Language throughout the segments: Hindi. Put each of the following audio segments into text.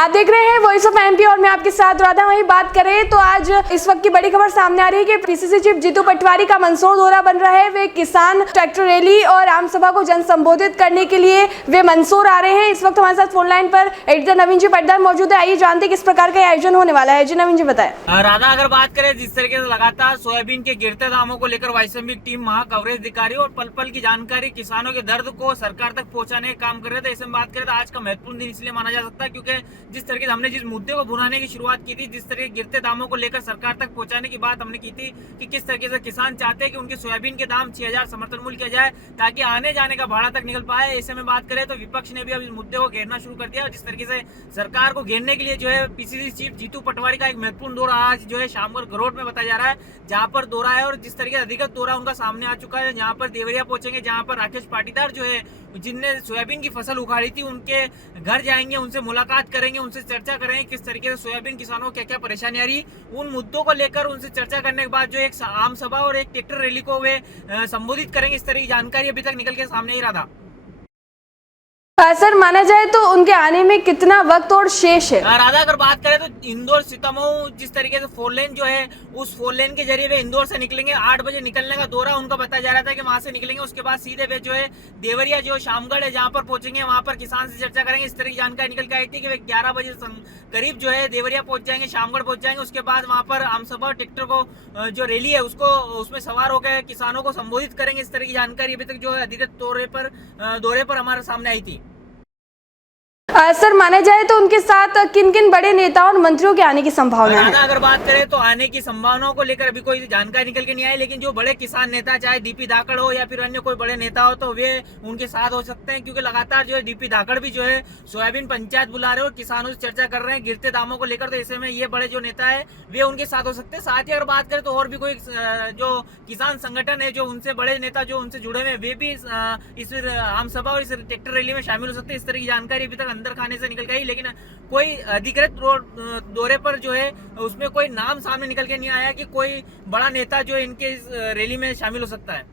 आप देख रहे हैं वॉइस ऑफ एमपी और मैं आपके साथ राधा। वहीं बात करें तो आज इस वक्त की बड़ी खबर सामने आ रही है कि पीसीसी चीफ जीतू पटवारी का मंदसौर दौरा बन रहा है। वे किसान ट्रैक्टर रैली और आम सभा को जन संबोधित करने के लिए वे मंदसौर आ रहे हैं। इस वक्त हमारे साथ फोन लाइन पर एडिटर नवीन जी पटदार मौजूद है। आइए जानते किस प्रकार का आयोजन होने वाला है। जी नवीन जी बताएं। राधा, अगर बात करें जिस तरीके से लगातार सोयाबीन के गिरते दामों को लेकर वाइसएमबी टीम वहां कवरेज दिखा रही है और पल पल की जानकारी किसानों के दर्द को सरकार तक पहुंचाने का काम कर रहे थे। ऐसे में बात करें तो आज का महत्वपूर्ण दिन इसलिए माना जा सकता है क्योंकि जिस तरीके से हमने जिस मुद्दे को भुनाने की शुरुआत की थी, जिस तरीके गिरते दामों को लेकर सरकार तक पहुंचाने की बात हमने की थी कि किस तरीके से किसान चाहते हैं कि उनके सोयाबीन के दाम 6000 समर्थन मूल्य किया जाए ताकि आने जाने का भाड़ा तक निकल पाए। ऐसे में बात करें तो विपक्ष ने भी अब इस मुद्दे को घेरना शुरू कर दिया और जिस तरीके से सरकार को घेरने के लिए जो है पीसीसी चीफ जीतू पटवारी का एक महत्वपूर्ण दौरा आज जो है शामगढ़ गरोड में बताया जा रहा है, जहां पर दौरा है और जिस तरीके से अधिकृत दौरा उनका सामने आ चुका है। जहां पर देवरिया पहुंचेंगे, जहां पर राकेश पाटीदार जो है जिनने सोयाबीन की फसल उखाड़ी थी उनके घर जाएंगे, उनसे मुलाकात करेंगे, उनसे चर्चा करेंगे किस तरीके से सोयाबीन किसानों को क्या क्या परेशानी आ रही, उन मुद्दों को लेकर उनसे चर्चा करने के बाद जो एक आम सभा और एक ट्रैक्टर रैली को वे संबोधित करेंगे। इस तरह की जानकारी अभी तक निकल के सामने ही रहा था। सर माना जाए तो उनके आने में कितना वक्त और शेष है? राधा, अगर बात करें तो इंदौर सीतामऊ जिस तरीके से 4 लेन जो है उस 4 लेन के जरिए वे इंदौर से निकलेंगे। 8 बजे निकलने का दौरा उनका बताया जा रहा था कि वहां से निकलेंगे, उसके बाद सीधे वे जो है देवरिया जो शामगढ़ है जहां पर पहुंचेंगे, वहां पर किसान से चर्चा करेंगे। इस तरह की जानकारी निकल के आई थी कि वे 11 बजे करीब जो है देवरिया पहुंच जाएंगे, शामगढ़ पहुंच जाएंगे। उसके बाद वहां पर आमसभा ट्रैक्टर को जो रैली है उसको उसमें सवार होकर किसानों को संबोधित करेंगे। इस तरह की जानकारी अभी तक जो है अधिकृत दौरे पर हमारे सामने आई थी। सर माना जाए तो उनके साथ किन किन बड़े नेताओं और मंत्रियों के आने की संभावना है? अगर बात करें तो आने की संभावनाओं को लेकर अभी कोई जानकारी निकल के नहीं आई, लेकिन जो बड़े किसान नेता चाहे डीपी धाकड़ हो या फिर अन्य कोई बड़े नेता हो तो वे उनके साथ हो सकते हैं क्योंकि लगातार जो है डीपी धाकड़ भी जो है सोयाबीन पंचायत बुला रहे हैं और किसानों से चर्चा कर रहे हैं गिरते दामों को लेकर। तो ऐसे में ये बड़े जो नेता है वे उनके साथ हो सकते हैं। साथ ही अगर बात करें तो और भी कोई जो किसान संगठन है जो उनसे बड़े नेता जो उनसे जुड़े हुए वे भी इस आम सभा और इस ट्रैक्टर रैली में शामिल हो सकते हैं। इस तरह की जानकारी अभी तक अंदर खाने से निकल गई, लेकिन कोई अधिकृत दौरे पर जो है उसमें कोई नाम सामने निकल के नहीं आया कि कोई बड़ा नेता जो इनके इस रैली में शामिल हो सकता है।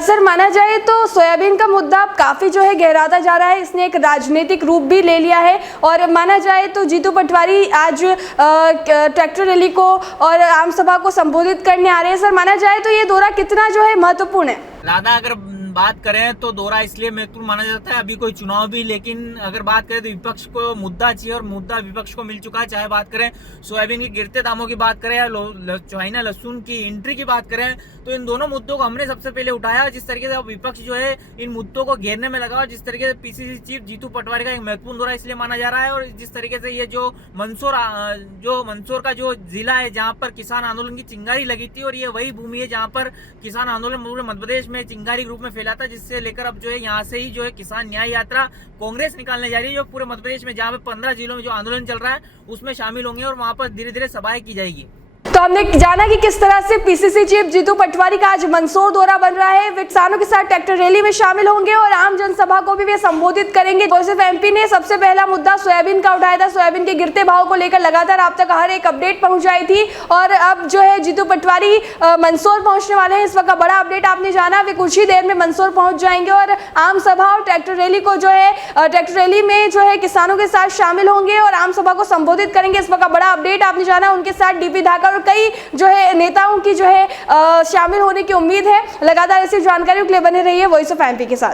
सर माना जाए तो सोयाबीन का मुद्दा काफी जो है गहराता जा रहा है, इसने एक राजनीतिक रूप भी ले लिया है और माना जाए तो जीतू पटवारी आज ट्रैक्टर रैली को और आम सभा को संबोधित करने आ रहे हैं। सर माना जाए तो ये दौरा कितना जो है महत्वपूर्ण है? राधा, अगर बात करें तो दौरा इसलिए महत्वपूर्ण माना जाता है, अभी कोई चुनाव भी, लेकिन अगर बात करें तो विपक्ष को मुद्दा चाहिए और मुद्दा विपक्ष को मिल चुका है। चाहे बात करें सोयाबीन के गिरते दामों की बात करें या चाइना लहसुन की एंट्री की बात करें तो इन दोनों मुद्दों को हमने सबसे पहले उठाया। जिस तरीके से विपक्ष जो है इन मुद्दों को घेरने में लगा और जिस तरीके से पीसीसी चीफ जीतू पटवारी का एक महत्वपूर्ण दौरा इसलिए माना जा रहा है और जिस तरीके से ये जो मंदसौर का जो जिला है जहाँ पर किसान आंदोलन की चिंगारी लगी थी और ये वही भूमि है जहाँ पर किसान आंदोलन पूरे मध्य प्रदेश में चिंगारी के रूप में फैला था, जिससे लेकर अब जो है यहाँ से ही जो है किसान न्याय यात्रा कांग्रेस निकालने जा रही है जो पूरे मध्य प्रदेश में जहाँ पे 15 जिलों में जो आंदोलन चल रहा है उसमें शामिल होंगे और वहां पर धीरे धीरे सभाएं की जाएगी। तो हमने जाना कि किस तरह से पीसीसी चीफ जीतू पटवारी का आज मंदसौर दौरा बन रहा है। वे किसानों के साथ ट्रैक्टर रैली में शामिल होंगे और आम जनसभा को भी वे संबोधित करेंगे। वॉइस ऑफ एमपी ने सबसे पहला मुद्दा सोयाबीन का उठाया था। सोयाबीन के गिरते भाव को लेकर लगातार आप तक हर एक अपडेट पहुंचाई थी और अब जो है जीतू पटवारी मंदसौर पहुंचने वाले हैं। इस वक्त का बड़ा अपडेट आपने जाना, वे कुछ ही देर में मंदसौर पहुंच जाएंगे और आम सभा और ट्रैक्टर रैली को जो है ट्रैक्टर रैली में जो है किसानों के साथ शामिल होंगे और आम सभा को संबोधित करेंगे। इस वक्त का बड़ा अपडेट आपने जाना। उनके साथ डीपी धाकड़ और कई जो है नेताओं की जो है शामिल होने की उम्मीद है। लगातार ऐसी जानकारियों के लिए बने रहिए वॉइस ऑफ एमपी के साथ।